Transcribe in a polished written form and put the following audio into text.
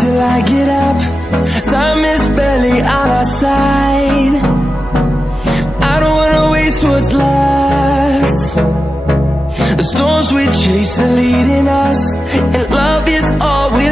till I get up. Time is barely on our side. I don't wanna waste what's left. The storms we chase are leading us, and love is all we're